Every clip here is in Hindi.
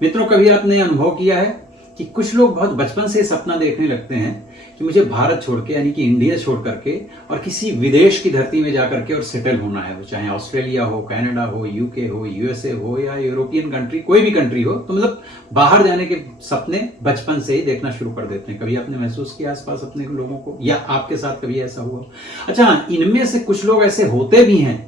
मित्रों, कभी आपने अनुभव किया है कि कुछ लोग बहुत बचपन से सपना देखने लगते हैं कि मुझे भारत छोड़ के यानी कि इंडिया छोड़ करके और किसी विदेश की धरती में जाकर के और सेटल होना है। वो चाहे ऑस्ट्रेलिया हो, कनाडा हो, यूके हो, यूएसए हो या यूरोपियन कंट्री, कोई भी कंट्री हो, तो मतलब बाहर जाने के सपने बचपन से ही देखना शुरू कर देते हैं। कभी आपने महसूस किया आसपास अपने लोगों को, या आपके साथ कभी ऐसा हुआ? अच्छा, इनमें से कुछ लोग ऐसे होते भी हैं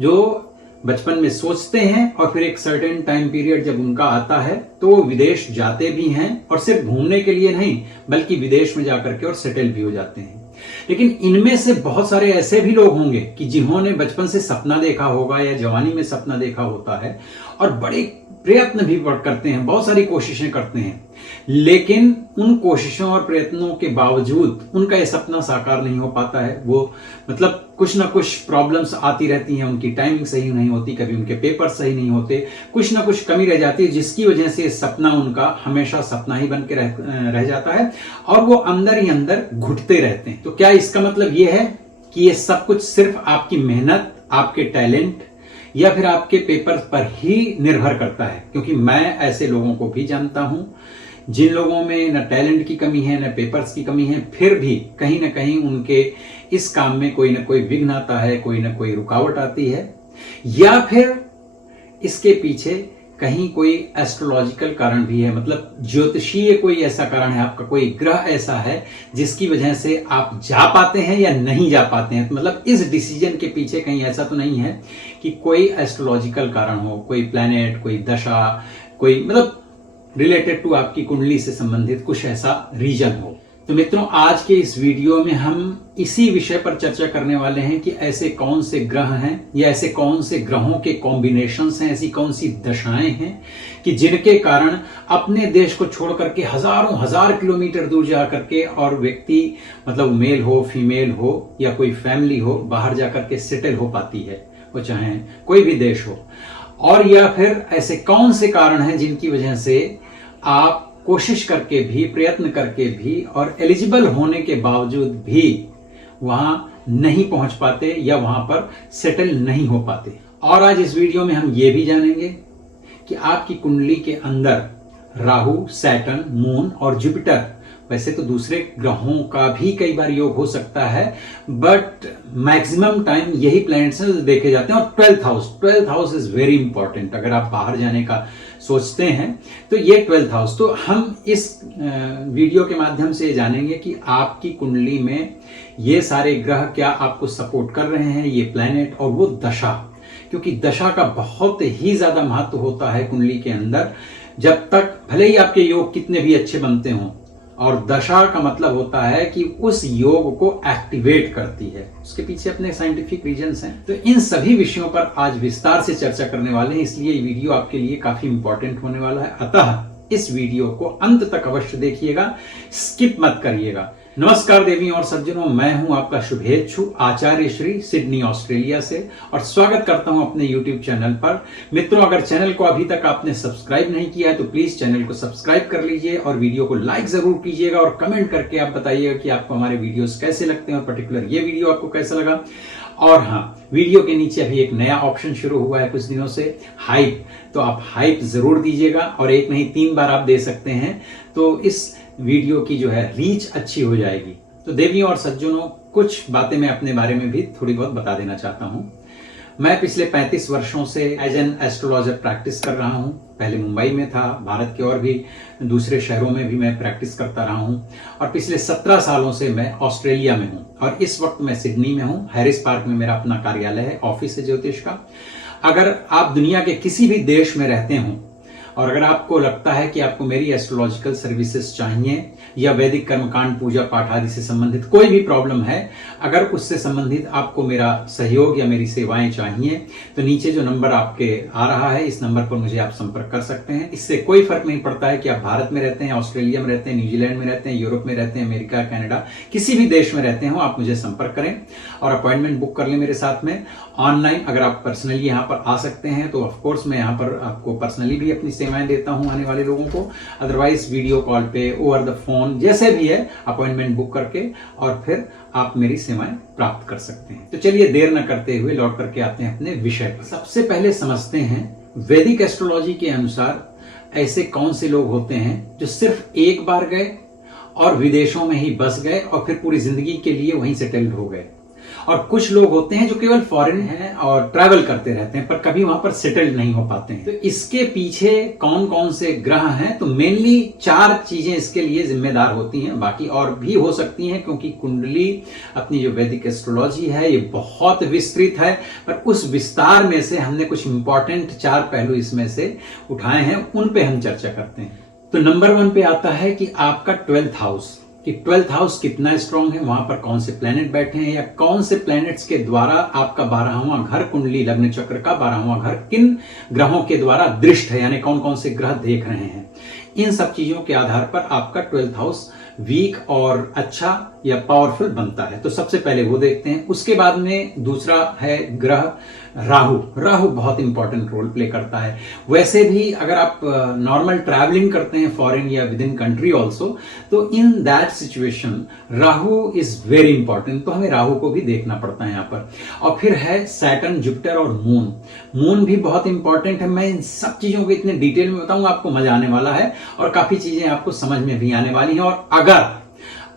जो बचपन में सोचते हैं और फिर एक सर्टेन टाइम पीरियड जब उनका आता है तो वो विदेश जाते भी हैं, और सिर्फ घूमने के लिए नहीं बल्कि विदेश में जाकर के और सेटल भी हो जाते हैं। लेकिन इनमें से बहुत सारे ऐसे भी लोग होंगे कि जिन्होंने बचपन से सपना देखा होगा या जवानी में सपना देखा होता है और बड़े प्रयत्न भी करते हैं, बहुत सारी कोशिशें करते हैं, लेकिन उन कोशिशों और प्रयत्नों के बावजूद उनका यह सपना साकार नहीं हो पाता है। वो मतलब कुछ ना कुछ प्रॉब्लम्स आती रहती हैं, उनकी टाइमिंग सही नहीं होती, कभी उनके पेपर सही नहीं होते, कुछ ना कुछ कमी रह जाती है, जिसकी वजह से सपना उनका हमेशा सपना ही बन के रह जाता है और वो अंदर ही अंदर घुटते रहते हैं। तो क्या इसका मतलब ये है कि ये सब कुछ सिर्फ आपकी मेहनत, आपके टैलेंट या फिर आपके पेपर पर ही निर्भर करता है? क्योंकि मैं ऐसे लोगों को भी जानता हूं जिन लोगों में न टैलेंट की कमी है, न पेपर्स की कमी है, फिर भी कहीं ना कहीं उनके इस काम में कोई ना कोई विघ्न आता है, कोई ना कोई रुकावट आती है, या फिर इसके पीछे कहीं कोई एस्ट्रोलॉजिकल कारण भी है, मतलब ज्योतिषीय कोई ऐसा कारण है, आपका कोई ग्रह ऐसा है जिसकी वजह से आप जा पाते हैं या नहीं जा पाते हैं। तो मतलब इस डिसीजन के पीछे कहीं ऐसा तो नहीं है कि कोई एस्ट्रोलॉजिकल कारण हो, कोई प्लैनेट, कोई दशा, कोई मतलब रिलेटेड टू आपकी कुंडली से संबंधित कुछ ऐसा रीजन हो। तो मित्रों, आज के इस वीडियो में हम इसी विषय पर चर्चा करने वाले हैं कि ऐसे कौन से ग्रह हैं या ऐसे कौन से ग्रहों के कॉम्बिनेशंस हैं, ऐसी कौन सी दशाएं हैं कि जिनके कारण अपने देश को छोड़ करके हजारों हजार किलोमीटर दूर जा करके और व्यक्ति, मतलब मेल हो, फीमेल हो या कोई फैमिली हो, बाहर जाकर के सेटल हो पाती है, वो चाहे कोई भी देश हो। और या फिर ऐसे कौन से कारण हैं जिनकी वजह से आप कोशिश करके भी, प्रयत्न करके भी और एलिजिबल होने के बावजूद भी वहां नहीं पहुंच पाते या वहां पर सेटल नहीं हो पाते। और आज इस वीडियो में हम ये भी जानेंगे कि आपकी कुंडली के अंदर राहु, सैटर्न, मून और जुपिटर, वैसे तो दूसरे ग्रहों का भी कई बार योग हो सकता है, बट मैक्सिमम टाइम यही प्लैनेट्स देखे जाते हैं। और 12th house is very important. अगर आप बाहर जाने का सोचते हैं तो ये 12th हाउस, तो हम इस वीडियो के माध्यम से जानेंगे कि आपकी कुंडली में ये सारे ग्रह क्या आपको सपोर्ट कर रहे हैं, ये प्लैनेट और वो दशा, क्योंकि दशा का बहुत ही ज्यादा महत्व होता है कुंडली के अंदर। जब तक भले ही आपके योग कितने भी अच्छे बनते हों, और दशा का मतलब होता है कि उस योग को एक्टिवेट करती है, उसके पीछे अपने साइंटिफिक रीजंस हैं। तो इन सभी विषयों पर आज विस्तार से चर्चा करने वाले हैं, इसलिए ये वीडियो आपके लिए काफी इंपॉर्टेंट होने वाला है। अतः इस वीडियो को अंत तक अवश्य देखिएगा, स्किप मत करिएगा। नमस्कार देवियों और सज्जनों, मैं हूं आपका शुभेच्छु आचार्य श्री, सिडनी ऑस्ट्रेलिया से, और स्वागत करता हूं अपने यूट्यूब चैनल पर। मित्रों, अगर चैनल को अभी तक आपने सब्सक्राइब नहीं किया है तो प्लीज चैनल को सब्सक्राइब कर लीजिए और वीडियो को लाइक जरूर कीजिएगा और कमेंट करके आप बताइएगा कि आपको हमारे वीडियोस कैसे लगते हैं और पर्टिकुलर ये वीडियो आपको कैसा लगा। और हाँ, वीडियो के नीचे अभी एक नया ऑप्शन शुरू हुआ है कुछ दिनों से, हाइप, तो आप हाइप जरूर दीजिएगा, और एक नहीं 3 बार आप दे सकते हैं, तो इस वीडियो की जो है रीच अच्छी हो जाएगी। तो देवियों और सज्जनों, कुछ बातें मैं अपने बारे में भी थोड़ी बहुत बता देना चाहता हूं। मैं पिछले 35 वर्षों से एज एन एस्ट्रोलॉजर प्रैक्टिस कर रहा हूं। पहले मुंबई में था, भारत के और भी दूसरे शहरों में भी मैं प्रैक्टिस करता रहा हूं, और पिछले 17 सालों से मैं ऑस्ट्रेलिया में हूं, और इस वक्त मैं सिडनी में हूं। हैरिस पार्क में मेरा अपना कार्यालय है, ऑफिस है ज्योतिष का। अगर आप दुनिया के किसी भी देश में रहते हो और अगर आपको लगता है कि आपको मेरी एस्ट्रोलॉजिकल सर्विसेज चाहिए या वैदिक कर्मकांड, पूजा पाठ आदि से संबंधित कोई भी प्रॉब्लम है, अगर उससे संबंधित आपको मेरा सहयोग या मेरी सेवाएं चाहिए, तो नीचे जो नंबर आपके आ रहा है, इस नंबर पर मुझे आप संपर्क कर सकते हैं। इससे कोई फर्क नहीं पड़ता है कि आप भारत में रहते हैं, ऑस्ट्रेलिया में रहते हैं, न्यूजीलैंड में रहते हैं, यूरोप में रहते हैं, अमेरिका, कनाडा, किसी भी देश में रहते हो, आप मुझे संपर्क करें और अपॉइंटमेंट बुक कर लें मेरे साथ में ऑनलाइन। अगर आप पर्सनली यहाँ पर आ सकते हैं तो ऑफकोर्स मैं यहाँ पर आपको पर्सनली भी अपनी सेवाएं देता हूं आने वाले लोगों को, अदरवाइज वीडियो कॉल पे, ओवर द फोन, जैसे भी है, अपॉइंटमेंट बुक करके और फिर आप मेरी सेवाएं प्राप्त कर सकते हैं। तो चलिए देर न करते हुए लौट करके आते हैं अपने विषय पर। सबसे पहले समझते हैं वैदिक एस्ट्रोलॉजी के अनुसार ऐसे कौन से लोग होते हैं जो सिर्फ एक बार गए और विदेशों में ही बस गए और फिर पूरी जिंदगी के लिए वहीं सेटल्ड हो गए, और कुछ लोग होते हैं जो केवल फॉरेन हैं और ट्रैवल करते रहते हैं पर कभी वहां पर सेटल्ड नहीं हो पाते हैं। तो इसके पीछे कौन कौन से ग्रह हैं, तो मेनली 4 चीजें इसके लिए जिम्मेदार होती हैं, बाकी और भी हो सकती हैं क्योंकि कुंडली अपनी जो वैदिक एस्ट्रोलॉजी है ये बहुत विस्तृत है, पर उस विस्तार में से हमने कुछ इंपॉर्टेंट 4 पहलू इसमें से उठाए हैं, उन पे हम चर्चा करते हैं। तो नंबर 1 पे आता है कि आपका 12th हाउस, कि 12th हाउस कितना स्ट्रांग है, वहां पर कौन से प्लैनेट बैठे हैं या कौन से प्लैनेट्स के द्वारा आपका 12वां घर, कुंडली लग्न चक्र का 12वां घर किन ग्रहों के द्वारा दृष्ट है, यानी कौन कौन से ग्रह देख रहे हैं। इन सब चीजों के आधार पर आपका 12th हाउस वीक और अच्छा या पावरफुल बनता है। तो सबसे पहले वो देखते हैं। उसके बाद में दूसरा है ग्रह राहु। राहु बहुत इंपॉर्टेंट रोल प्ले करता है। वैसे भी अगर आप नॉर्मल ट्रैवलिंग करते हैं फॉरेन या विद इन कंट्री ऑल्सो, तो in that situation Rahu is very important, तो हमें राहु को भी देखना पड़ता है यहाँ पर। और फिर है सैटर्न, जुपिटर और मून। मून भी बहुत इंपॉर्टेंट है। मैं इन सब चीजों को इतने डिटेल में बताऊंगा, आपको मजा आने वाला है और काफी चीजें आपको समझ में भी आने वाली हैं। और अगर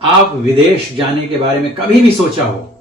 आप विदेश जाने के बारे में कभी भी सोचा हो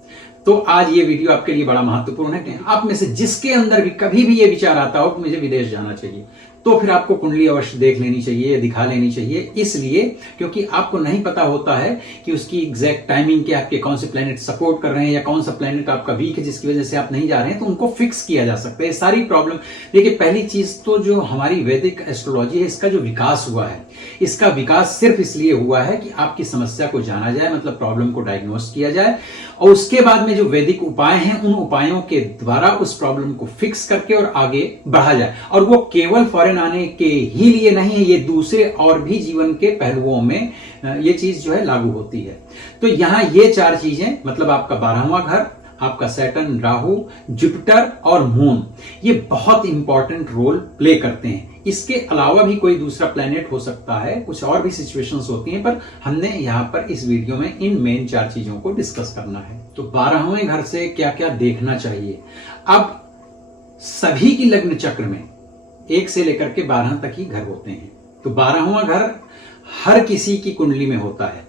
तो आज ये वीडियो आपके लिए बड़ा महत्वपूर्ण है। कि आप में से जिसके अंदर भी कभी भी ये विचार आता हो कि मुझे विदेश जाना चाहिए, तो फिर आपको कुंडली अवश्य देख लेनी चाहिए, दिखा लेनी चाहिए। इसलिए क्योंकि आपको नहीं पता होता है कि उसकी एग्जैक्ट टाइमिंग के आपके कौन से प्लैनेट सपोर्ट कर रहे हैं या कौन सा प्लैनेट आपका वीक है जिसकी वजह से आप नहीं जा रहे हैं, तो उनको फिक्स किया जा सकता है। सारी प्रॉब्लम देखिए, पहली चीज तो जो हमारी वैदिक एस्ट्रोलॉजी है इसका जो विकास हुआ है, इसका विकास सिर्फ इसलिए हुआ है कि आपकी समस्या को जाना जाए, मतलब प्रॉब्लम को डायग्नोस किया जाए, और उसके बाद में जो वैदिक उपाय हैं उन उपायों के द्वारा उस प्रॉब्लम को फिक्स करके और आगे बढ़ा जाए। और वो केवल फॉरेन आने के ही लिए नहीं है, ये दूसरे और भी जीवन के पहलुओं में ये चीज जो है लागू होती है। तो यहां ये 4 चीजें, मतलब आपका 12वां घर, आपका सैटर्न, राहु, जुपिटर और मून, ये बहुत इंपॉर्टेंट रोल प्ले करते हैं। इसके अलावा भी कोई दूसरा प्लैनेट हो सकता है, कुछ और भी सिचुएशंस होती हैं, पर हमने यहां पर इस वीडियो में इन मेन 4 चीजों को डिस्कस करना है। तो 12वें घर से क्या क्या देखना चाहिए। अब सभी की लग्न चक्र में 1 से लेकर के 12 तक ही घर होते हैं। तो 12वां घर हर किसी की कुंडली में होता है,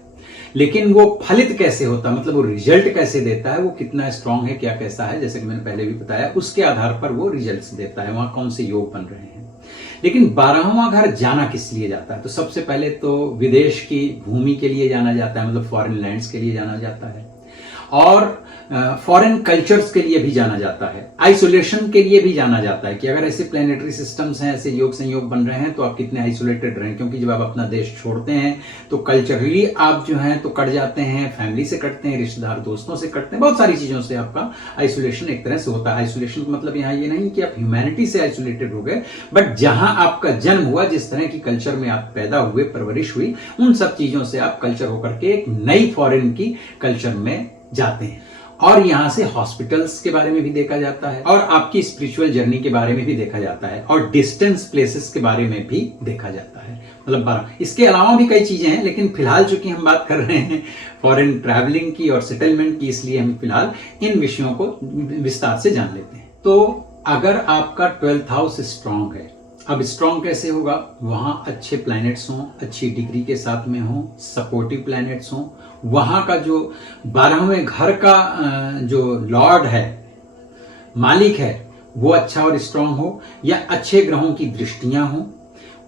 लेकिन वो फलित कैसे होता है, मतलब वो रिजल्ट कैसे देता है, वो कितना स्ट्रांग है, क्या कैसा है, जैसे कि मैंने पहले भी बताया, उसके आधार पर वो रिजल्ट्स देता है, वहां कौन से योग बन रहे हैं। लेकिन 12वां घर जाना किस लिए जाता है, तो सबसे पहले तो विदेश की भूमि के लिए जाना जाता है, मतलब फॉरेन लैंड्स के लिए जाना जाता है, और फॉरेन कल्चर्स के लिए भी जाना जाता है, आइसोलेशन के लिए भी जाना जाता है कि अगर ऐसे प्लैनेटरी सिस्टम्स हैं, ऐसे योग संयोग बन रहे हैं तो आप कितने आइसोलेटेड रहें, क्योंकि जब आप अपना देश छोड़ते हैं तो कल्चरली आप जो हैं तो कट जाते हैं, फैमिली से कटते हैं, रिश्तेदार दोस्तों से कटते हैं, बहुत सारी चीजों से आपका आइसोलेशन एक तरह से होता है। आइसोलेशन का मतलब यहाँ ये नहीं कि आप ह्यूमैनिटी से आइसोलेटेड हो गए, बट जहां आपका जन्म हुआ, जिस तरह की कल्चर में आप पैदा हुए, परवरिश हुई, उन सब चीजों से आप कल्चर होकर के एक नई फॉरेन की कल्चर में जाते हैं। और यहां से हॉस्पिटल्स के बारे में भी देखा जाता है, और आपकी स्पिरिचुअल जर्नी के बारे में भी देखा जाता है, और डिस्टेंस प्लेसेस के बारे में भी देखा जाता है, मतलब 12। इसके अलावा भी कई चीजें हैं, लेकिन फिलहाल चूंकि हम बात कर रहे हैं फॉरेन ट्रैवलिंग की और सेटलमेंट की, इसलिए हम फिलहाल इन विषयों को विस्तार से जान लेते हैं। तो अगर आपका 12th हाउस स्ट्रांग है, अब स्ट्रांग कैसे होगा, वहां अच्छे प्लैनेट्स हों, अच्छी डिग्री के साथ में हों, सपोर्टिव प्लैनेट्स हों, वहां का जो 12वें घर का जो लॉर्ड है, मालिक है, वो अच्छा और स्ट्रांग हो, या अच्छे ग्रहों की दृष्टियां हों,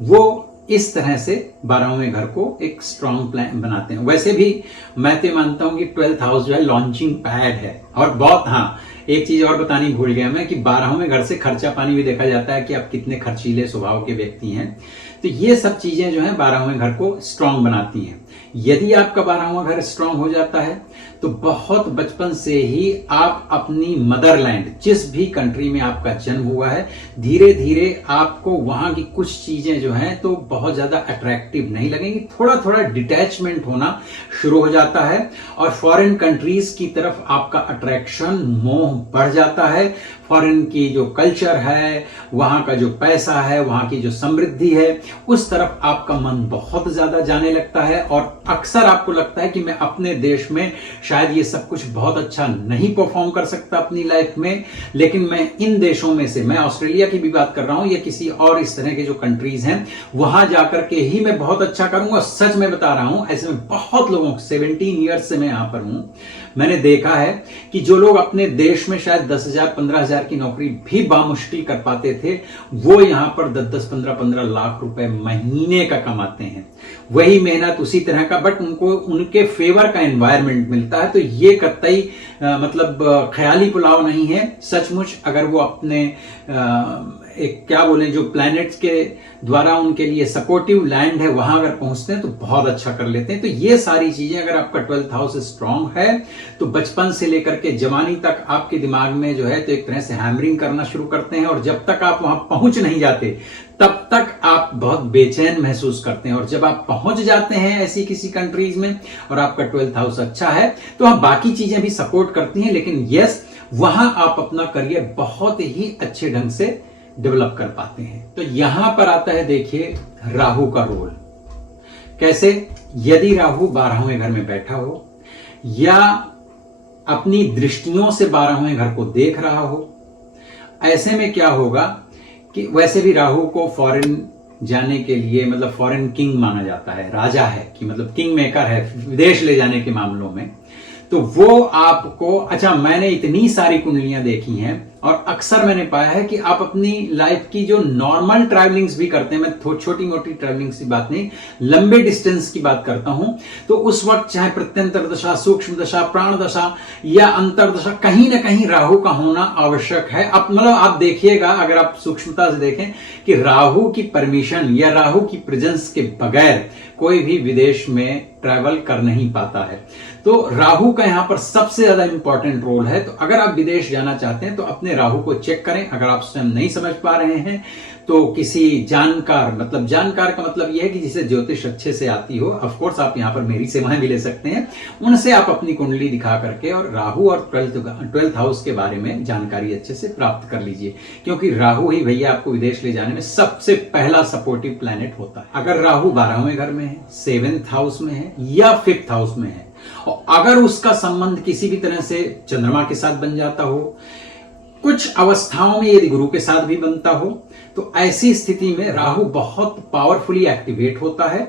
वो इस तरह से 12वें घर को एक स्ट्रांग प्लान बनाते हैं। वैसे भी मैं तो मानता हूं कि 12th हाउस जो है लॉन्चिंग पैड है। और बहुत, हाँ, एक चीज और बतानी भूल गया मैं कि 12वें घर से खर्चा पानी भी देखा जाता है कि आप कितने खर्चीले स्वभाव के व्यक्ति हैं। तो ये सब चीजें जो है 12वें घर को स्ट्रांग बनाती हैं। यदि आपका 12वां घर स्ट्रांग हो जाता है तो बहुत बचपन से ही आप अपनी मदरलैंड, जिस भी कंट्री में आपका जन्म हुआ है, धीरे धीरे आपको वहां की कुछ चीजें जो हैं तो बहुत ज्यादा अट्रैक्टिव नहीं लगेंगी, थोड़ा थोड़ा डिटैचमेंट होना शुरू हो जाता है, और फॉरेन कंट्रीज की तरफ आपका अट्रैक्शन, मोह बढ़ जाता है। फॉरेन की जो कल्चर है, वहां का जो पैसा है, वहां की जो समृद्धि है, उस तरफ आपका मन बहुत ज्यादा जाने लगता है और अक्सर आपको लगता है कि मैं अपने देश में शायद ये सब कुछ बहुत अच्छा नहीं परफॉर्म कर सकता अपनी लाइफ में, लेकिन मैं इन देशों में से, मैं ऑस्ट्रेलिया की भी बात कर रहा हूं या किसी और इस तरह के जो कंट्रीज हैं, वहां जाकर के ही मैं बहुत अच्छा करूंगा। सच में बता रहा हूं, ऐसे में बहुत लोगों, 17 ईयर्स से मैं यहां पर हूं, मैंने देखा है कि जो लोग अपने देश में शायद 10,000 15,000 की नौकरी भी बामुश्किल कर पाते थे, वो यहां पर 10-10 15-15 लाख रुपए महीने का कमाते हैं। वही मेहनत उसी तरह का, बट उनको उनके फेवर का एनवायरनमेंट मिलता है। तो ये कतई मतलब ख्याली पुलाव नहीं है। सचमुच अगर वो अपने एक क्या बोले, जो प्लैनेट्स के द्वारा उनके लिए सपोर्टिव लैंड है, वहां अगर पहुंचते हैं तो बहुत अच्छा कर लेते हैं। तो ये सारी चीजें, अगर आपका 12th हाउस स्ट्रांग है तो बचपन से लेकर के जवानी तक आपके दिमाग में जो है तो एक तरह से हैमरिंग करना शुरू करते हैं, और जब तक आप वहां पहुंच नहीं जाते तब तक आप बहुत बेचैन महसूस करते हैं। और जब आप पहुंच जाते हैं ऐसी किसी कंट्रीज में और आपका 12th हाउस अच्छा है, तो हम बाकी चीजें भी सपोर्ट करती हैं, लेकिन यस, वहां आप अपना करियर बहुत ही अच्छे ढंग से डेवलप कर पाते हैं। तो यहां पर आता है, देखिए, राहु का रोल। कैसे? यदि राहु 12वें घर में बैठा हो या अपनी दृष्टियों से 12वें घर को देख रहा हो, ऐसे में क्या होगा कि वैसे भी राहु को फॉरेन जाने के लिए, मतलब फॉरेन किंग माना जाता है, राजा है कि मतलब किंग मेकर है विदेश ले जाने के मामलों में। तो वो आपको, अच्छा, मैंने इतनी सारी कुंडलियां देखी हैं और अक्सर मैंने पाया है कि आप अपनी लाइफ की जो नॉर्मल ट्रैवलिंग्स भी करते हैं, मैं छोटी मोटी ट्रैवलिंग्स की बात नहीं, लंबे डिस्टेंस की बात करता हूं, तो उस वक्त चाहे प्रत्यंतर दशा, सूक्ष्म दशा, प्राण दशा या अंतर दशा, कहीं ना कहीं राहु का होना आवश्यक है। अब मतलब आप देखिएगा, अगर आप सूक्ष्मता से देखें, कि राहु की परमिशन या राहु की प्रेजेंस के बगैर कोई भी विदेश में ट्रैवल कर नहीं पाता है। तो राहु का यहां पर सबसे ज्यादा इंपॉर्टेंट रोल है। तो अगर आप विदेश जाना चाहते हैं तो अपने राहु को चेक करें। अगर आप स्वयं नहीं समझ पा रहे हैं तो किसी जानकार, मतलब जानकार का मतलब यह है कि जिसे ज्योतिष अच्छे से आती हो, ऑफ कोर्स आप यहां पर मेरी सेवाएं भी ले सकते हैं, उनसे आप अपनी कुंडली दिखा करके और राहु और 12th हाउस के बारे में जानकारी अच्छे से प्राप्त कर लीजिए, क्योंकि राहु ही भैया आपको विदेश ले जाने में सबसे पहला सपोर्टिव प्लैनेट होता है। अगर राहु 12वें घर में है, 7th हाउस में है या 5th हाउस में है, और अगर उसका संबंध किसी भी तरह से चंद्रमा के साथ बन जाता हो, कुछ अवस्थाओं में यदि गुरु के साथ भी बनता हो, तो ऐसी स्थिति में राहु बहुत पावरफुली एक्टिवेट होता है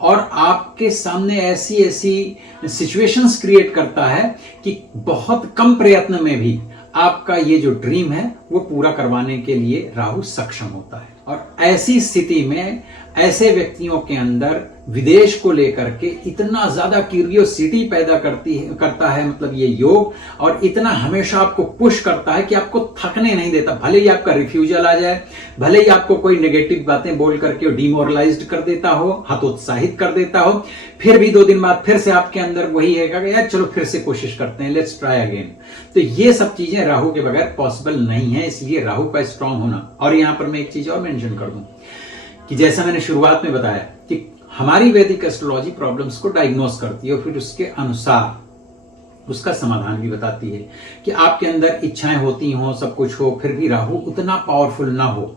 और आपके सामने ऐसी ऐसी सिचुएशंस क्रिएट करता है कि बहुत कम प्रयत्न में भी आपका ये जो ड्रीम है वो पूरा करवाने के लिए राहु सक्षम होता है। और ऐसी स्थिति में ऐसे व्यक्तियों के अंदर विदेश को लेकर के इतना ज्यादा क्यूरियोसिटी पैदा करता है, मतलब ये योग, और इतना हमेशा आपको पुश करता है कि आपको थकने नहीं देता। भले ही आपका रिफ्यूजल आ जाए, भले ही आपको कोई नेगेटिव बातें बोल करके डिमोरलाइज्ड कर देता हो, हतोत्साहित कर देता हो, फिर भी 2 दिन बाद फिर से आपके अंदर वही है कि यार चलो फिर से कोशिश करते हैं, लेट्स ट्राई अगेन। तो ये सब चीजें राहु के बगैर पॉसिबल नहीं है, इसलिए राहु का स्ट्रांग होना। और यहां पर मैं एक चीज और मेंशन कर दूं कि जैसा मैंने शुरुआत में बताया कि हमारी वैदिक एस्ट्रोलॉजी प्रॉब्लम्स को डायग्नोस करती है और फिर उसके अनुसार उसका समाधान भी बताती है कि आपके अंदर इच्छाएं होती हो, सब कुछ हो, फिर भी राहु उतना पावरफुल ना हो।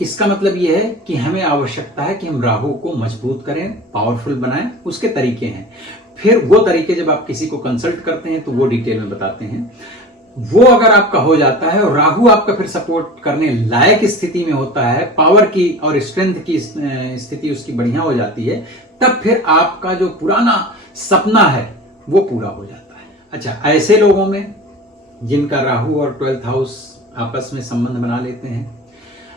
इसका मतलब यह है कि हमें आवश्यकता है कि हम राहु को मजबूत करें, पावरफुल बनाएं। उसके तरीके हैं, फिर वो तरीके जब आप किसी को कंसल्ट करते हैं तो वो डिटेल में बताते हैं। वो अगर आपका हो जाता है और राहु आपका फिर सपोर्ट करने लायक स्थिति में होता है, पावर की और स्ट्रेंथ की स्थिति उसकी बढ़िया हो जाती है, तब फिर आपका जो पुराना सपना है वो पूरा हो जाता है। अच्छा, ऐसे लोगों में जिनका राहु और 12th हाउस आपस में संबंध बना लेते हैं,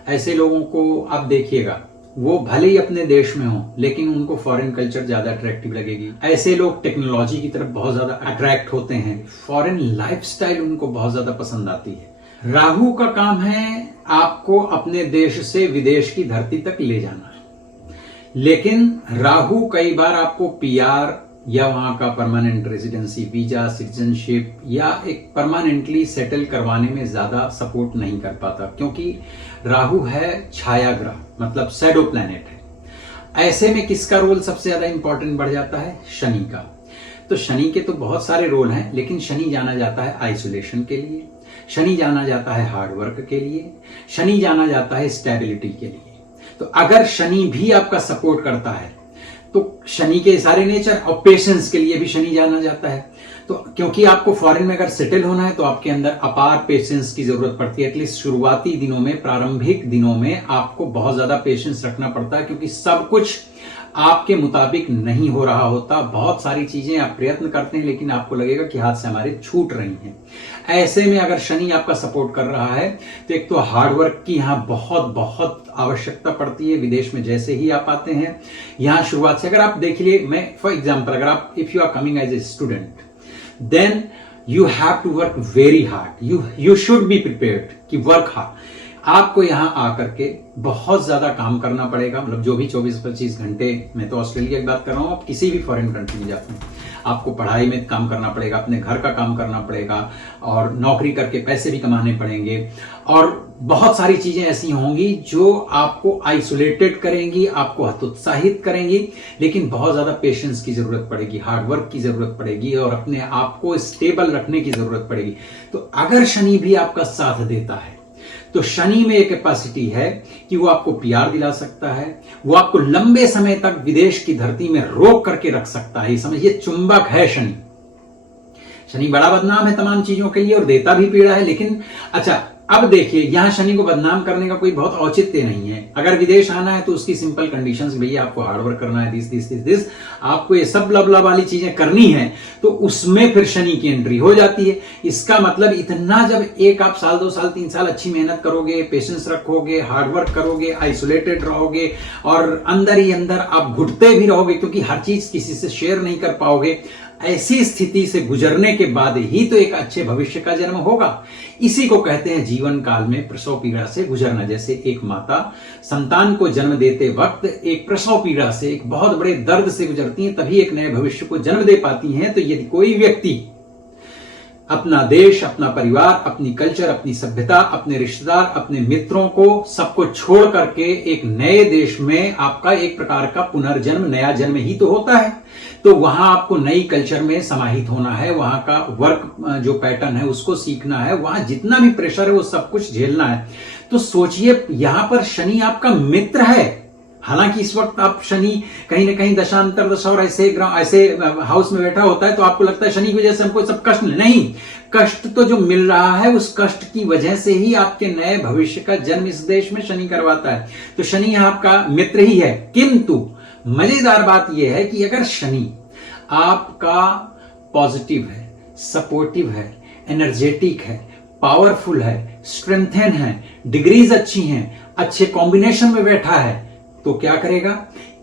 ऐसे लोगों को आप देखिएगा, वो भले ही अपने देश में हो लेकिन उनको फॉरेन कल्चर ज्यादा अट्रैक्टिव लगेगी। ऐसे लोग टेक्नोलॉजी की तरफ बहुत ज्यादा अट्रैक्ट होते हैं, फॉरेन लाइफस्टाइल उनको बहुत ज्यादा पसंद आती है। राहु का काम है आपको अपने देश से विदेश की धरती तक ले जाना है, लेकिन राहु कई बार आपको पीआर या वहां का परमानेंट रेजिडेंसी, वीजा, सिटीजनशिप या एक परमानेंटली सेटल करवाने में ज्यादा सपोर्ट नहीं कर पाता, क्योंकि राहु है छाया ग्रह, मतलब शैडो प्लैनेट है। ऐसे में किसका रोल सबसे ज्यादा इंपॉर्टेंट बढ़ जाता है? शनि का। तो शनि के तो बहुत सारे रोल हैं, लेकिन शनि जाना जाता है आइसोलेशन के लिए, शनि जाना जाता है हार्ड वर्क के लिए, शनि जाना जाता है स्टेबिलिटी के लिए। तो अगर शनि भी आपका सपोर्ट करता है तो शनि के सारे नेचर और पेशेंस के लिए भी शनि जाना जाता है। तो क्योंकि आपको फॉरेन में अगर सेटल होना है तो आपके अंदर अपार पेशेंस की जरूरत पड़ती है। एटलीस्ट शुरुआती दिनों में, प्रारंभिक दिनों में आपको बहुत ज्यादा पेशेंस रखना पड़ता है, क्योंकि सब कुछ आपके मुताबिक नहीं हो रहा होता। बहुत सारी चीजें आप प्रयत्न करते हैं लेकिन आपको लगेगा कि हाथ से हमारे छूट रही हैं। ऐसे में अगर शनि आपका सपोर्ट कर रहा है तो एक तो हार्ड वर्क की यहां बहुत बहुत आवश्यकता पड़ती है। विदेश में जैसे ही आप आते हैं, यहां शुरुआत से अगर आप देख लिए, मैं फॉर एग्जाम्पल, अगर आप if you are coming as a student, then you have to work very hard, you should be prepared कि वर्क हार्ड। आपको यहां आकर के बहुत ज्यादा काम करना पड़ेगा, मतलब जो भी 24-25 घंटे, मैं तो ऑस्ट्रेलिया की बात कर रहा हूं, आप किसी भी फॉरेन कंट्री में जाते हैं, आपको पढ़ाई में काम करना पड़ेगा, अपने घर का काम करना पड़ेगा, और नौकरी करके पैसे भी कमाने पड़ेंगे, और बहुत सारी चीजें ऐसी होंगी जो आपको आइसोलेटेड करेंगी, आपको हतोत्साहित करेंगी, लेकिन बहुत ज्यादा पेशेंस की जरूरत पड़ेगी, हार्ड वर्क की जरूरत पड़ेगी, और अपने आप को स्टेबल रखने की जरूरत पड़ेगी। तो अगर शनि भी आपका साथ देता है तो शनि में एक कैपेसिटी है कि वो आपको प्यार दिला सकता है, वो आपको लंबे समय तक विदेश की धरती में रोक करके रख सकता है। ये समझिए, चुंबक है शनि। शनि बड़ा बदनाम है तमाम चीजों के लिए और देता भी पीड़ा है, लेकिन अच्छा अब देखिए, यहां शनि को बदनाम करने का कोई बहुत औचित्य नहीं है। अगर विदेश आना है तो उसकी सिंपल कंडीशंस, भैया आपको हार्डवर्क करना है, दिस आपको ये सब लब वाली चीजें करनी है, तो उसमें फिर शनि की एंट्री हो जाती है। इसका मतलब इतना, जब एक आप साल 2 साल 3 साल अच्छी मेहनत करोगे, पेशेंस रखोगे, हार्डवर्क करोगे, आइसोलेटेड रहोगे, और अंदर ही अंदर आप घुटते भी रहोगे क्योंकि हर चीज किसी से शेयर नहीं कर पाओगे, ऐसी स्थिति से गुजरने के बाद ही तो एक अच्छे भविष्य का जन्म होगा। इसी को कहते हैं जीवन काल में प्रसव पीड़ा से गुजरना। जैसे एक माता संतान को जन्म देते वक्त एक प्रसव पीड़ा से, एक बहुत बड़े दर्द से गुजरती है, तभी एक नए भविष्य को जन्म दे पाती हैं। तो यदि कोई व्यक्ति अपना देश, अपना परिवार, अपनी कल्चर, अपनी सभ्यता, अपने रिश्तेदार, अपने मित्रों को सबको छोड़ करके एक नए देश में, आपका एक प्रकार का पुनर्जन्म, नया जन्म ही तो होता है, तो वहां आपको नई कल्चर में समाहित होना है, वहां का वर्क जो पैटर्न है उसको सीखना है, वहां जितना भी प्रेशर है वो सब कुछ झेलना है। तो सोचिए, यहां पर शनि आपका मित्र है। हालांकि इस वक्त आप शनि कहीं ना कहीं दशांतर दशा और ऐसे हाउस में बैठा होता है, तो आपको लगता है शनि की वजह से हमको सब कष्ट नहीं, कष्ट तो जो मिल रहा है उस कष्ट की वजह से ही आपके नए भविष्य का जन्म इस देश में शनि करवाता है। तो शनि आपका मित्र ही है। किंतु मजेदार बात यह है कि अगर शनि आपका पॉजिटिव है, सपोर्टिव है, एनर्जेटिक है, पावरफुल है, स्ट्रेंथन है, डिग्रीज अच्छी हैं, अच्छे कॉम्बिनेशन में बैठा है, तो क्या करेगा?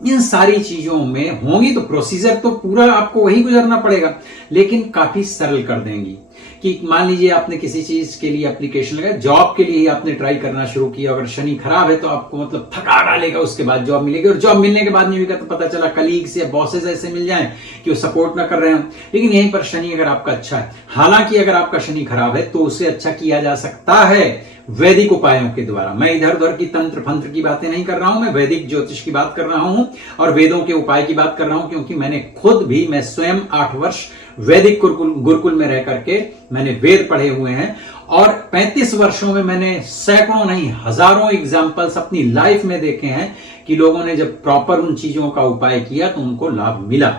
इन सारी चीजों में होंगी तो प्रोसीजर तो पूरा आपको वही गुजरना पड़ेगा, लेकिन काफी सरल कर देंगी। कि मान लीजिए आपने किसी चीज के लिए एप्लीकेशन लगाया, जॉब के लिए ही आपने ट्राई करना शुरू किया, अगर शनि खराब है तो आपको मतलब थका डालेगा, उसके बाद जॉब मिलेगी, और जॉब मिलने के बाद नहीं होगा तो पता चला कलीग्स या बॉसेस ऐसे मिल जाएं कि वो सपोर्ट ना कर रहे हो। लेकिन यहीं पर शनि अगर आपका अच्छा है, हालांकि अगर आपका शनि खराब है तो उसे अच्छा किया जा सकता है वैदिक उपायों के द्वारा। मैं इधर उधर की तंत्र फंत्र की बातें नहीं कर रहा हूं, मैं वैदिक ज्योतिष की बात कर रहा हूं और वेदों के उपाय की बात कर रहा हूं, क्योंकि मैं स्वयं 8 वर्ष वैदिक गुरुकुल में रह करके मैंने वेद पढ़े हुए हैं, और 35 वर्षों में मैंने सैकड़ों नहीं हजारों एग्जाम्पल्स अपनी लाइफ में देखे हैं कि लोगों ने जब प्रॉपर उन चीजों का उपाय किया तो उनको लाभ मिला।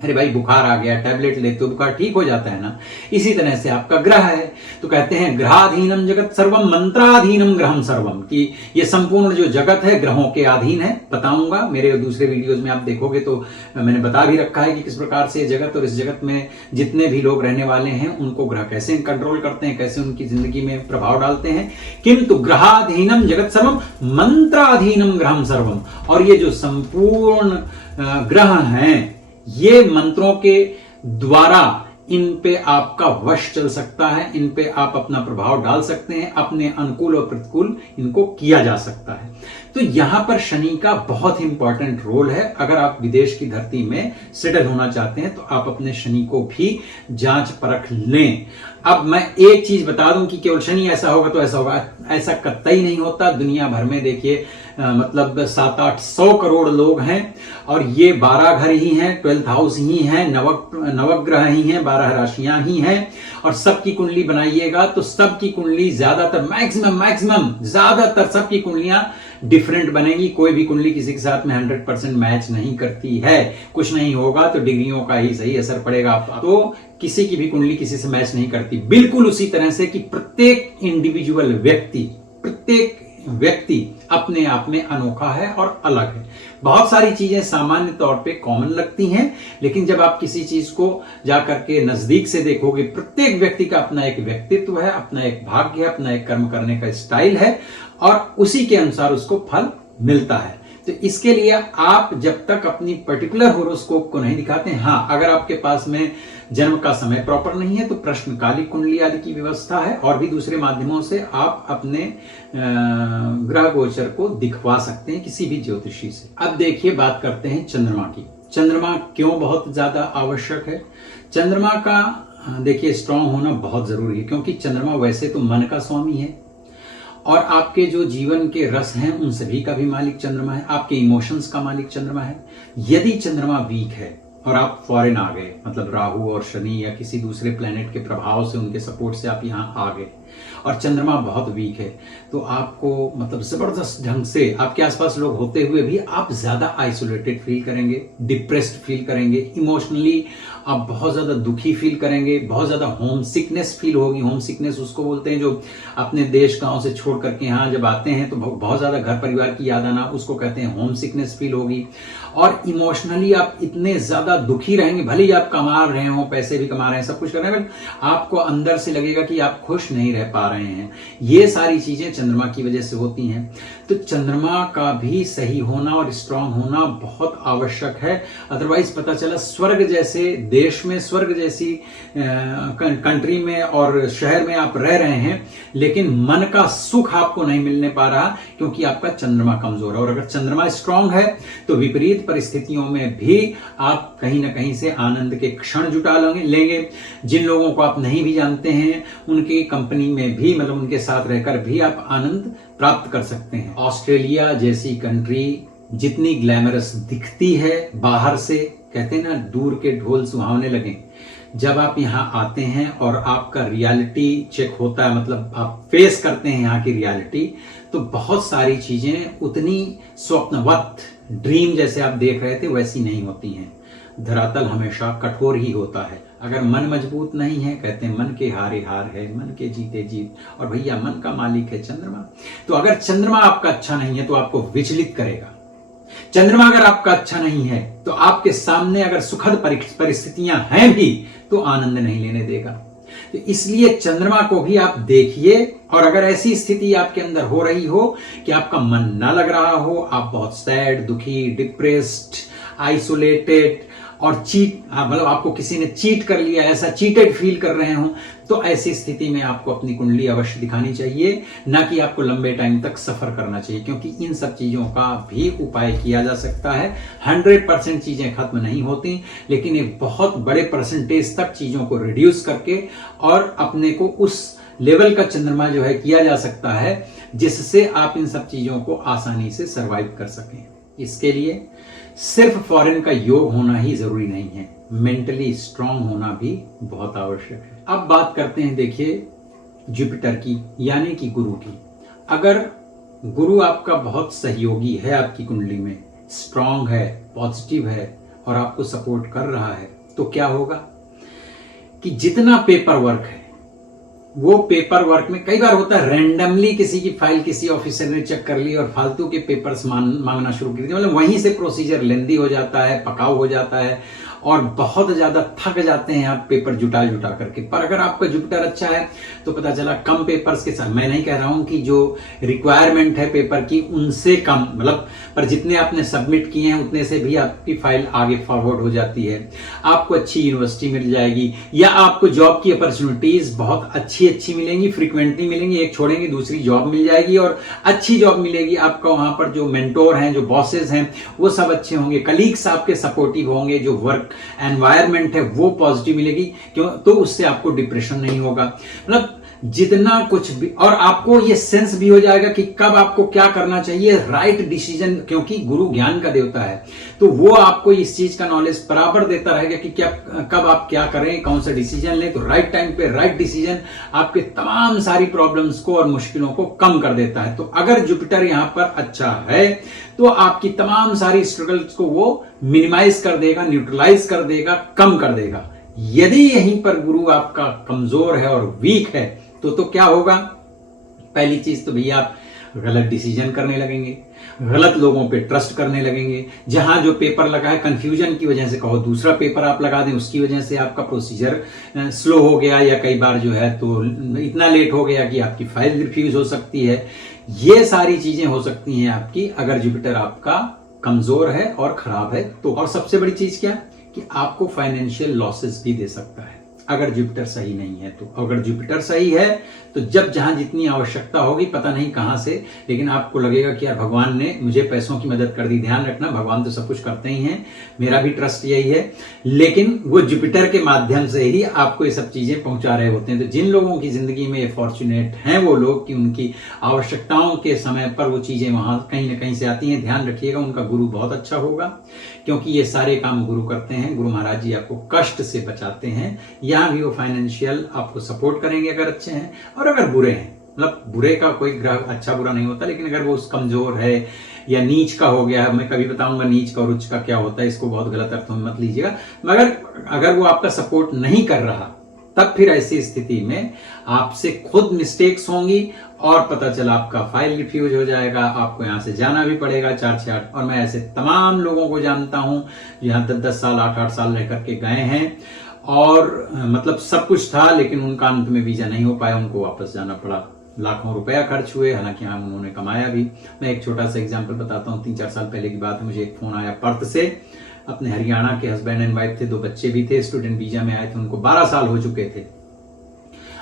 अरे भाई, बुखार आ गया, टैबलेट लेते हो, बुखार ठीक हो जाता है ना। इसी तरह से आपका ग्रह है, तो कहते हैं ग्रहाधीनम जगत सर्वम मंत्राधीनम ग्रहम सर्वम, कि ये संपूर्ण जो जगत है ग्रहों के अधीन है। बताऊंगा मेरे दूसरे वीडियोस में, आप देखोगे तो मैंने बता भी रखा है कि किस प्रकार से जगत और इस जगत में जितने भी लोग रहने वाले हैं उनको ग्रह कैसे कंट्रोल करते हैं, कैसे उनकी जिंदगी में प्रभाव डालते हैं। किंतु ग्रहाधीनम जगत सर्वम मंत्राधीनम ग्रहम सर्वम, और ये जो संपूर्ण ग्रह हैं ये मंत्रों के द्वारा इन पे आपका वश चल सकता है, इन पे आप अपना प्रभाव डाल सकते हैं, अपने अनुकूल और प्रतिकूल इनको किया जा सकता है। तो यहां पर शनि का बहुत इंपॉर्टेंट रोल है। अगर आप विदेश की धरती में सेटल होना चाहते हैं तो आप अपने शनि को भी जांच परख लें। अब मैं एक चीज बता दूं कि केवल शनि ऐसा होगा तो ऐसा होगा, ऐसा कतई नहीं होता। दुनिया भर में देखिए मतलब 700-800 करोड़ लोग हैं और ये 12 घर ही हैं, 12th हाउस ही हैं, नवग्रह ही हैं, 12 राशियां ही हैं और सबकी कुंडली बनाइएगा तो सबकी कुंडली ज्यादातर मैक्सिमम ज्यादातर सबकी कुंडलियां डिफरेंट बनेगी। कोई भी कुंडली किसी के साथ में 100% मैच नहीं करती है। कुछ नहीं होगा तो डिग्रियों का ही सही असर पड़ेगा। तो किसी की भी कुंडली किसी से मैच नहीं करती। बिल्कुल उसी तरह से कि प्रत्येक इंडिविजुअल प्रत्येक व्यक्ति अपने आप में अनोखा है और अलग है। बहुत सारी चीजें सामान्य तौर पे कॉमन लगती हैं, लेकिन जब आप किसी चीज को जाकर के नजदीक से देखोगे, प्रत्येक व्यक्ति का अपना एक व्यक्तित्व है, अपना एक भाग्य है, अपना एक कर्म करने का स्टाइल है और उसी के अनुसार उसको फल मिलता है। तो इसके लिए आप जब तक अपनी पर्टिकुलर होरोस्कोप को नहीं दिखाते, हाँ अगर आपके पास में जन्म का समय प्रॉपर नहीं है तो प्रश्नकालिक कुंडली आदि की व्यवस्था है और भी दूसरे माध्यमों से आप अपने ग्रह गोचर को दिखवा सकते हैं किसी भी ज्योतिषी से। अब देखिए बात करते हैं चंद्रमा की। चंद्रमा क्यों बहुत ज्यादा आवश्यक है? चंद्रमा का देखिए स्ट्रांग होना बहुत जरूरी है, क्योंकि चंद्रमा वैसे तो मन का स्वामी है और आपके जो जीवन के रस हैं उन सभी का भी मालिक चंद्रमा है, आपके इमोशंस का मालिक चंद्रमा है। यदि चंद्रमा वीक है और आप फॉरेन आ गए, मतलब राहु और शनि या किसी दूसरे प्लेनेट के प्रभाव से, उनके सपोर्ट से आप यहां आ गए और चंद्रमा बहुत वीक है, तो आपको मतलब जबरदस्त ढंग से आपके आसपास लोग होते हुए भी आप ज्यादा आइसोलेटेड फील करेंगे, डिप्रेस्ड फील करेंगे, इमोशनली आप बहुत ज्यादा दुखी फील करेंगे, बहुत ज्यादा होम सिकनेस फील होगी। होम सिकनेस उसको बोलते हैं जो अपने देश गांव से छोड़ करके यहाँ जब आते हैं तो बहुत ज्यादा घर परिवार की याद आना, उसको कहते हैं होम सिकनेस फील होगी। और इमोशनली आप इतने ज्यादा दुखी रहेंगे, भले ही आप कमा रहे हो, पैसे भी कमा रहे हैं, सब कुछ कर रहे हैं, आपको अंदर से लगेगा कि आप खुश नहीं रह पा रहे हैं। ये सारी चीजें चंद्रमा की वजह से होती हैं। तो चंद्रमा का भी सही होना और स्ट्रांग होना बहुत आवश्यक है। अदरवाइज पता चला स्वर्ग जैसे देश में, स्वर्ग जैसी कंट्री में और शहर में आप रह रहे हैं, लेकिन मन का सुख आपको नहीं मिलने पा रहा क्योंकि आपका चंद्रमा कमजोर है। और अगर चंद्रमा स्ट्रांग है तो विपरीत परिस्थितियों में भी आप कहीं ना कहीं से आनंद के क्षण जुटा लेंगे। जिन लोगों को आप नहीं भी जानते हैं उनकी कंपनी में भी, मतलब उनके साथ रहकर भी आप आनंद प्राप्त कर सकते हैं। ऑस्ट्रेलिया जैसी कंट्री जितनी ग्लैमरस दिखती है बाहर से, कहते हैं ना दूर के ढोल सुहावने लगे, जब आप यहां आते हैं और आपका रियलिटी चेक होता है, मतलब आप फेस करते हैं यहाँ की रियलिटी, तो बहुत सारी चीजें उतनी स्वप्नवत ड्रीम जैसे आप देख रहे थे वैसी नहीं होती हैं। धरातल हमेशा कठोर ही होता है। अगर मन मजबूत नहीं है, कहते हैं मन के हारे हार है, मन के जीते जीत, और भैया मन का मालिक है चंद्रमा। तो अगर चंद्रमा आपका अच्छा नहीं है तो आपको विचलित करेगा। चंद्रमा अगर आपका अच्छा नहीं है तो आपके सामने अगर सुखद परिस्थितियां हैं भी तो आनंद नहीं लेने देगा। तो इसलिए चंद्रमा को भी आप देखिए, और अगर ऐसी स्थिति आपके अंदर हो रही हो कि आपका मन ना लग रहा हो, आप बहुत सैड, दुखी, डिप्रेस्ड, आइसोलेटेड और मतलब आपको किसी ने चीट कर लिया, ऐसा चीटेड फील कर रहे हो, तो ऐसी स्थिति में आपको अपनी कुंडली अवश्य दिखानी चाहिए, ना कि आपको लंबे टाइम तक सफर करना चाहिए, क्योंकि इन सब चीजों का भी उपाय किया जा सकता है। 100% चीजें खत्म नहीं होती, लेकिन एक बहुत बड़े परसेंटेज तक चीजों को रिड्यूस करके और अपने को उस लेवल का चंद्रमा जो है किया जा सकता है जिससे आप इन सब चीजों को आसानी से सरवाइव कर सकें। इसके लिए सिर्फ फॉरेन का योग होना ही जरूरी नहीं है, मेंटली स्ट्रांग होना भी बहुत आवश्यक है। अब बात करते हैं देखिए जुपिटर की, यानी कि गुरु की। अगर गुरु आपका बहुत सहयोगी है, आपकी कुंडली में स्ट्रांग है, पॉजिटिव है और आपको सपोर्ट कर रहा है, तो क्या होगा कि जितना पेपर वर्क है वो पेपर वर्क में कई बार होता है रैंडमली किसी की फाइल किसी ऑफिसर ने चेक कर ली और फालतू के पेपर्स मांगना शुरू कर दिया, मतलब वहीं से प्रोसीजर लेंदी हो जाता है, पकाऊ हो जाता है और बहुत ज्यादा थक जाते हैं आप पेपर जुटा करके। पर अगर आपका जुपिटर अच्छा है तो पता चला कम पेपर्स के साथ, मैं नहीं कह रहा हूं कि जो रिक्वायरमेंट है पेपर की उनसे कम, मतलब पर जितने आपने सबमिट किए हैं उतने से भी आपकी फाइल आगे फॉरवर्ड हो जाती है। आपको अच्छी यूनिवर्सिटी मिल जाएगी या आपको जॉब की अपॉर्चुनिटीज बहुत अच्छी मिलेंगी, फ्रीक्वेंटली मिलेंगी, एक छोड़ेंगे दूसरी जॉब मिल जाएगी और अच्छी जॉब मिलेगी। आपका वहां पर जो मेंटोर हैं, जो बॉसेस हैं, वो सब अच्छे होंगे, कलीग्स आपके सपोर्टिव होंगे, जो वर्क एनवायरमेंट है वो पॉजिटिव मिलेगी, क्यों? तो उससे आपको डिप्रेशन नहीं होगा। मतलब जितना कुछ भी, और आपको ये सेंस भी हो जाएगा कि कब आपको क्या करना चाहिए, राइट डिसीजन, क्योंकि गुरु ज्ञान का देवता है, तो वो आपको इस चीज का नॉलेज बराबर देता रहेगा कि क्या कब आप क्या करें, कौन सा डिसीजन लें। तो राइट टाइम पे राइट डिसीजन आपके तमाम सारी प्रॉब्लम्स को और मुश्किलों को कम कर देता है। तो अगर जुपिटर यहां पर अच्छा है तो आपकी तमाम सारी स्ट्रगल्स को वो मिनिमाइज कर देगा, न्यूट्रलाइज कर देगा, कम कर देगा। यदि यहीं पर गुरु आपका कमजोर है और वीक है तो क्या होगा? पहली चीज तो भैया आप गलत डिसीजन करने लगेंगे, गलत लोगों पे ट्रस्ट करने लगेंगे। जहां जो पेपर लगा है कंफ्यूजन की वजह से कहो दूसरा पेपर आप लगा दें, उसकी वजह से आपका प्रोसीजर स्लो हो गया, या कई बार जो है तो इतना लेट हो गया कि आपकी फाइल रिफ्यूज हो सकती है। ये सारी चीजें हो सकती हैं आपकी अगर जुपिटर आपका कमजोर है और खराब है तो। और सबसे बड़ी चीज क्या कि आपको फाइनेंशियल लॉसेस भी दे सकता है अगर जुपिटर सही नहीं है तो। अगर जुपिटर सही है तो जब जहां जितनी आवश्यकता होगी, पता नहीं कहां से, लेकिन आपको लगेगा कि यार भगवान ने मुझे पैसों की मदद कर दी। ध्यान रखना, भगवान तो सब कुछ करते ही हैं, मेरा भी ट्रस्ट यही है, लेकिन वो जुपिटर के माध्यम से ही आपको ये सब चीजें पहुंचा रहे होते हैं। तो जिन लोगों की जिंदगी में फॉर्चुनेट हैं वो लोग कि उनकी आवश्यकताओं के समय पर वो चीजें वहां कहीं ना कहीं से आती हैं। ध्यान रखिएगा, उनका गुरु बहुत अच्छा होगा, क्योंकि ये सारे काम गुरु करते हैं। गुरु महाराज जी आपको कष्ट से बचाते हैं। यहां भी वो फाइनेंशियल आपको सपोर्ट करेंगे अगर अच्छे हैं, और अगर बुरे हैं, मतलब बुरे का कोई ग्रह अच्छा बुरा नहीं होता, लेकिन अगर वो कमजोर है या नीच का हो गया है, मैं कभी बताऊंगा नीच का और उच्च का क्या होता है, इसको बहुत गलत अर्थ में मत लीजिएगा, मगर अगर वो आपका सपोर्ट नहीं कर रहा तब फिर ऐसी स्थिति में आपसे खुद मिस्टेक्स होंगी और पता चला आपका फाइल रिफ्यूज हो जाएगा, आपको यहां से जाना भी पड़ेगा 4-6-8। और मैं ऐसे तमाम लोगों को जानता हूं जो यहां 10-10 साल 8-8 साल रह करके गए हैं, और मतलब सब कुछ था लेकिन उनका अंत में वीजा नहीं हो पाया, उनको वापस जाना पड़ा। लाखों रुपया खर्च हुए, हालांकि हाँ उन्होंने कमाया भी। मैं एक छोटा सा एग्जांपल बताता हूँ। 3-4 साल पहले की बात है, मुझे एक फोन आया पर्थ से। अपने हरियाणा के हस्बैंड एंड वाइफ थे, 2 बच्चे भी थे, स्टूडेंट वीजा में आए थे, उनको 12 साल हो चुके थे।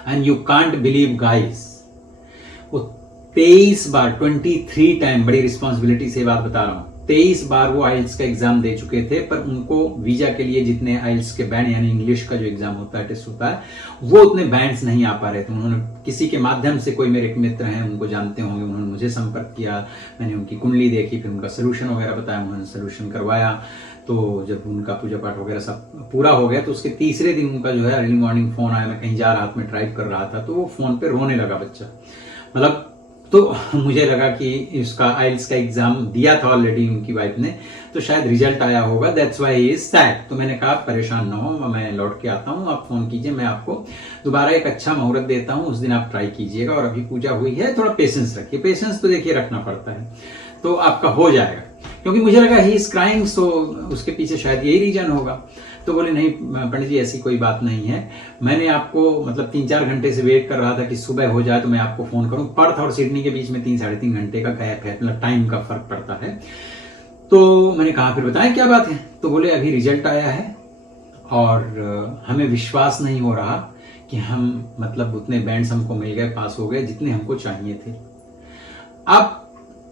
And you can't believe guys, वो 23 बार 23 टाइम, बड़ी रिस्पॉन्सिबिलिटी से बात बता रहा हूं, 23 बार वो आइल्स का एग्जाम दे चुके थे, पर उनको वीजा के लिए जितने आइल्स के बैंड यानी इंग्लिश का जो एग्जाम होता है, टेस्ट होता है, वो उतने बैंड्स नहीं आ पा रहे थे। उन्होंने किसी के माध्यम से, कोई मेरे मित्र हैं उनको जानते होंगे, उन्होंने मुझे संपर्क किया, मैंने उनकी कुंडली देखी, फिर उनका सोल्यूशन वगैरह बताया, उन्होंने सोल्यूशन करवाया। तो जब उनका पूजा पाठ वगैरह सब पूरा हो गया तो उसके तीसरे दिन उनका जो है अर्ली मॉर्निंग फोन आया। मैं कहीं जा रहा था, मैं ड्राइव कर रहा था, तो वो फोन पे रोने लगा बच्चा, मतलब। तो मुझे लगा कि इसका आइल्स का एग्जाम दिया था ऑलरेडी उनकी वाइफ ने, तो शायद रिजल्ट आया होगा, that's why he is sad. तो मैंने कहा परेशान ना हो, मैं लौट के आता हूँ, आप फोन कीजिए, मैं आपको दोबारा एक अच्छा मुहूर्त देता हूँ, उस दिन आप ट्राई कीजिएगा। और अभी पूजा हुई है, थोड़ा पेशेंस रखिए। पेशेंस तो देखिए रखना पड़ता है, तो आपका हो जाएगा। क्योंकि मुझे लगा ही इज क्राइंग, सो उसके पीछे शायद यही रीजन होगा। तो बोले नहीं पंडित जी, ऐसी कोई बात नहीं है, मैंने आपको मतलब 3-4 घंटे से वेट कर रहा था कि सुबह हो जाए तो मैं आपको फोन करूं। पर्थ और सिडनी के बीच में 3-3.5 घंटे का गैप है, मतलब टाइम का फर्क पड़ता है। तो मैंने कहा फिर बताएं क्या बात है। तो बोले अभी रिजल्ट आया है और हमें विश्वास नहीं हो रहा कि हम मतलब उतने बैंड्स हमको मिल गए, पास हो गए जितने हमको चाहिए थे। अब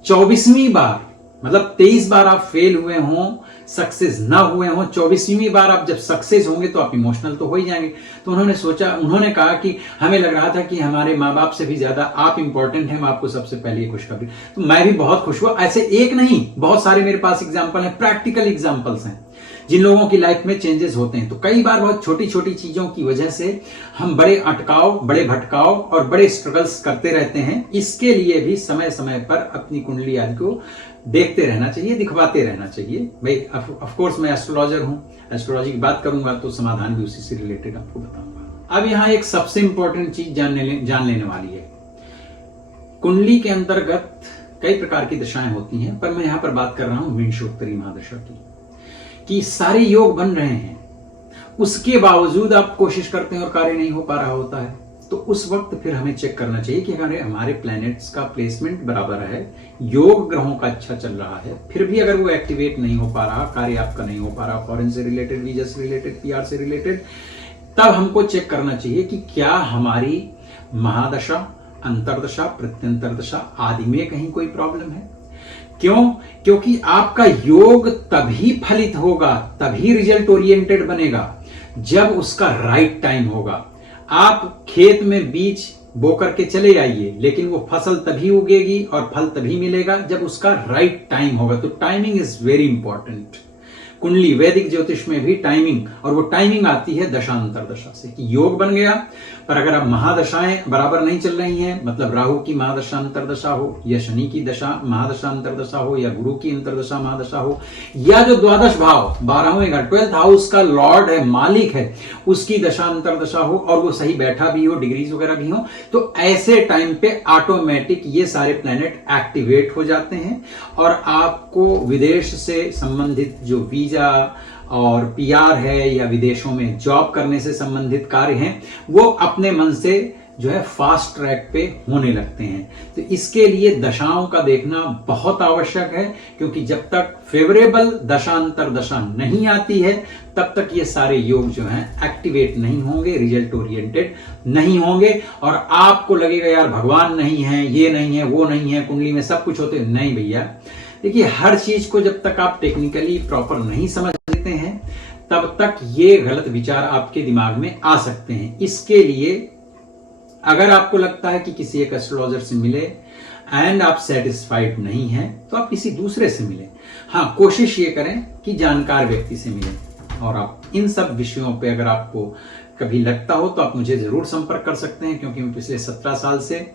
24वीं बार, मतलब 23 बार आप फेल हुए हों, सक्सेस ना हुए हों, 24वीं बार आप जब सक्सेस होंगे तो आप इमोशनल तो हो ही जाएंगे। तो उन्होंने कहा कि हमें लग रहा था कि हमारे माँ बाप से भी ज्यादा आप इंपॉर्टेंट हैं, हम आपको सबसे पहले ये खुशखबरी। तो मैं भी बहुत खुश हुआ। ऐसे एक नहीं, बहुत सारे मेरे पास एग्जाम्पल हैं, प्रैक्टिकल एग्जाम्पल्स हैं जिन लोगों की लाइफ में चेंजेस होते हैं। तो कई बार बहुत छोटी छोटी चीजों की वजह से हम बड़े अटकाव, बड़े भटकाव और बड़े स्ट्रगल्स करते रहते हैं। इसके लिए भी समय समय पर अपनी कुंडली आदि को देखते रहना चाहिए, दिखवाते रहना चाहिए। भाई ऑफ कोर्स मैं एस्ट्रोलॉजर हूं, एस्ट्रोलॉजी की बात करूंगा तो समाधान भी उसी से रिलेटेड आपको बताऊंगा। अब यहां एक सबसे इंपॉर्टेंट चीज जान लेने वाली है। कुंडली के अंतर्गत कई प्रकार की दशाएं होती हैं, पर मैं यहां पर बात कर रहा हूं विंशोत्तरी महादशा की, कि सारे योग बन रहे हैं, उसके बावजूद आप कोशिश करते हैं और कार्य नहीं हो पा रहा होता है। तो उस वक्त फिर हमें चेक करना चाहिए कि हमारे प्लैनेट्स का प्लेसमेंट बराबर है, योग ग्रहों का अच्छा चल रहा है, फिर भी अगर वो एक्टिवेट नहीं हो पा रहा, कार्य आपका नहीं हो पा रहा, फॉरेन से रिलेटेड, वीजा से रिलेटेड, पीआर से रिलेटेड, तब हमको चेक करना चाहिए कि क्या हमारी महादशा, अंतरदशा, प्रत्यंतरदशा आदि में कहीं कोई प्रॉब्लम है। क्यों? क्योंकि आपका योग तभी फलित होगा, तभी रिजल्ट ओरिएंटेड बनेगा जब उसका राइट टाइम होगा। आप खेत में बीज बो करके चले आइए, लेकिन वो फसल तभी उगेगी और फल तभी मिलेगा जब उसका राइट टाइम होगा। तो टाइमिंग इज वेरी इंपॉर्टेंट। कुंडली वैदिक ज्योतिष में भी टाइमिंग, और वो टाइमिंग आती है दशांतर दशा से कि योग बन गया, पर अगर अब महादशाएं बराबर नहीं चल रही हैं, मतलब राहु की महादशा अंतरदशा हो या शनि की दशा महादशा अंतरदशा हो या गुरु की अंतरदशा महादशा हो, या जो द्वादश भाव 12वें घर 12th हाउस का लॉर्ड है, मालिक है, उसकी दशा अंतरदशा हो और वो सही बैठा भी हो, डिग्रीज वगैरह भी हो, तो ऐसे टाइम पे ऑटोमेटिक ये सारे प्लैनेट एक्टिवेट हो जाते हैं और आपको विदेश से संबंधित जो वीजा और पीआर है या विदेशों में जॉब करने से संबंधित कार्य हैं, वो अपने मन से जो है फास्ट ट्रैक पे होने लगते हैं। तो इसके लिए दशाओं का देखना बहुत आवश्यक है, क्योंकि जब तक फेवरेबल दशांतर दशा नहीं आती है तब तक ये सारे योग जो हैं एक्टिवेट नहीं होंगे, रिजल्ट ओरिएंटेड नहीं होंगे, और आपको लगेगा यार भगवान नहीं है, ये नहीं है, वो नहीं है, कुंडली में सब कुछ होते नहीं भैया। देखिए, हर चीज को जब तक आप टेक्निकली प्रॉपर नहीं समझ लेते हैं तब तक ये गलत विचार आपके दिमाग में आ सकते हैं। इसके लिए अगर आपको लगता है कि किसी एक एस्ट्रोलॉजर से मिले एंड आप सेटिस्फाइड नहीं हैं, तो आप किसी दूसरे से मिलें। हाँ, कोशिश ये करें कि जानकार व्यक्ति से मिलें, और आप इन सब विषयों पे अगर आपको कभी लगता हो तो आप मुझे जरूर संपर्क कर सकते हैं, क्योंकि मैं पिछले 17 साल से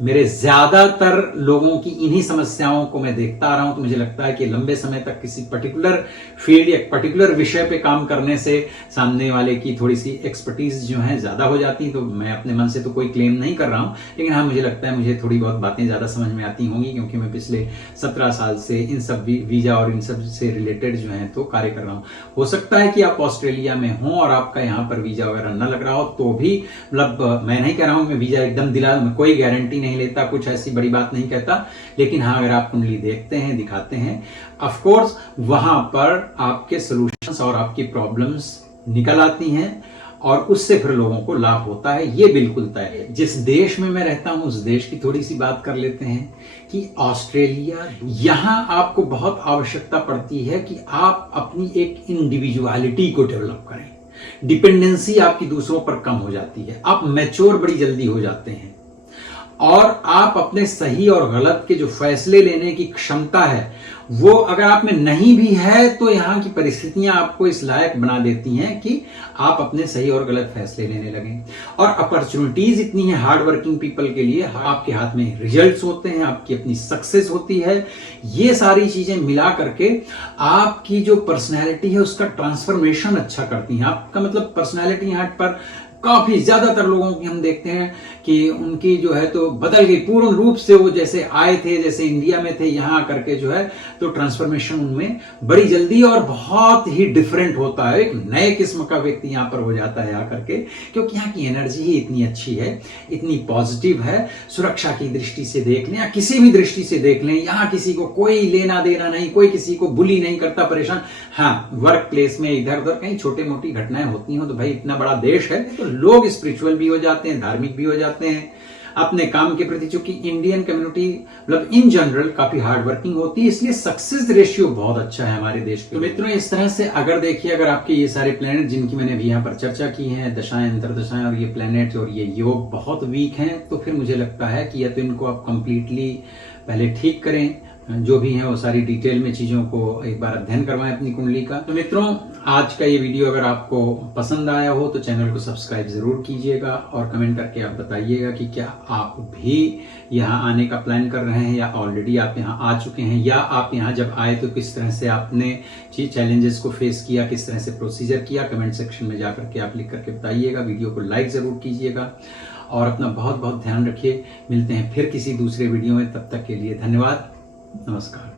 मेरे ज्यादातर लोगों की इन्हीं समस्याओं को मैं देखता आ रहा हूं। तो मुझे लगता है कि लंबे समय तक किसी पर्टिकुलर फील्ड या पर्टिकुलर विषय पे काम करने से सामने वाले की थोड़ी सी एक्सपर्टीज जो है ज्यादा हो जाती है। तो मैं अपने मन से तो कोई क्लेम नहीं कर रहा हूं, लेकिन हाँ, मुझे लगता है मुझे थोड़ी बहुत बातें ज्यादा समझ में आती होंगी, क्योंकि मैं पिछले 17 साल से इन सब वीजा और इन सब से रिलेटेड जो है तो कार्य कर रहा हूं। हो सकता है कि आप ऑस्ट्रेलिया में हो और आपका यहाँ पर वीजा वगैरह न लग रहा हो, तो भी मतलब मैं नहीं कह रहा हूं मैं वीजा एकदम दिला, मैं कोई गारंटी नहीं लेता, कुछ ऐसी बड़ी बात नहीं कहता, लेकिन हाँ, अगर आप कुंडली देखते हैं, दिखाते हैं, ऑफ कोर्स वहां पर आपके सॉल्यूशंस और आपकी प्रॉब्लम्स निकल आती हैं और उससे फिर लोगों को लाभ होता है, ये बिल्कुल तय है। जिस देश में मैं रहता हूं उस देश की थोड़ी सी बात कर लेते हैं कि ऑस्ट्रेलिया, यहां आपको बहुत आवश्यकता पड़ती है कि आप अपनी एक इंडिविजुअलिटी को डेवलप करें। डिपेंडेंसी आपकी दूसरों पर कम हो जाती है, आप मैच्योर बड़ी जल्दी हो जाते हैं, और आप अपने सही और गलत के जो फैसले लेने की क्षमता है वो अगर आप में नहीं भी है तो यहाँ की परिस्थितियां आपको इस लायक बना देती हैं कि आप अपने सही और गलत फैसले लेने लगें। और अपॉर्चुनिटीज इतनी है हार्ड वर्किंग पीपल के लिए, आपके हाथ में रिजल्ट्स होते हैं, आपकी अपनी सक्सेस होती है। ये सारी चीजें मिला करके आपकी जो पर्सनैलिटी है उसका ट्रांसफॉर्मेशन अच्छा करती हैं। आपका मतलब पर्सनैलिटी यहाँ पर काफी ज्यादातर लोगों की हम देखते हैं कि उनकी जो है तो बदल गई पूर्ण रूप से, वो जैसे आए थे, जैसे इंडिया में थे, यहाँ आकर के जो है तो ट्रांसफॉर्मेशन उनमें बड़ी जल्दी और बहुत ही डिफरेंट होता है। एक नए किस्म का व्यक्ति यहाँ पर हो जाता है आकर के, क्योंकि यहाँ की एनर्जी ही इतनी अच्छी है, इतनी पॉजिटिव है। सुरक्षा की दृष्टि से देख लें या किसी भी दृष्टि से देख लें, यहाँ किसी को कोई लेना देना नहीं, कोई किसी को बुली नहीं करता, परेशान। हाँ, वर्क प्लेस में इधर उधर कहीं छोटी मोटी घटनाएं होती हो तो भाई इतना बड़ा देश है तो लोग स्पिरिचुअल भी हो जाते हैं, धार्मिक भी हो जाते हैं अपने काम के प्रति। चूंकि इंडियन कम्युनिटी मतलब इन जनरल काफी हार्ड वर्किंग होती है, इसलिए सक्सेस रेशियो बहुत अच्छा है हमारे देश के। तो मित्रों, इस तरह से अगर देखिए, अगर आपके ये सारे प्लैनेट जिनकी मैंने भी यहाँ पर चर्चा की है, दशाएं, अंतरदशाएं और ये प्लैनेट और ये योग बहुत वीक हैं, तो फिर मुझे लगता है कि या तो इनको आप कंप्लीटली पहले ठीक करें, जो भी है वो सारी डिटेल में चीजों को एक बार अध्ययन करवाएं अपनी कुंडली का। तो मित्रों, आज का ये वीडियो अगर आपको पसंद आया हो तो चैनल को सब्सक्राइब जरूर कीजिएगा और कमेंट करके आप बताइएगा कि क्या आप भी यहाँ आने का प्लान कर रहे हैं या ऑलरेडी आप यहाँ आ चुके हैं, या आप यहाँ जब आए तो किस तरह से आपने चैलेंजेस को फेस किया, किस तरह से प्रोसीजर किया। कमेंट सेक्शन में जाकर के आप लिख करके बताइएगा। वीडियो को लाइक जरूर कीजिएगा और अपना बहुत बहुत ध्यान रखिए। मिलते हैं फिर किसी दूसरे वीडियो में, तब तक के लिए धन्यवाद, नमस्कार।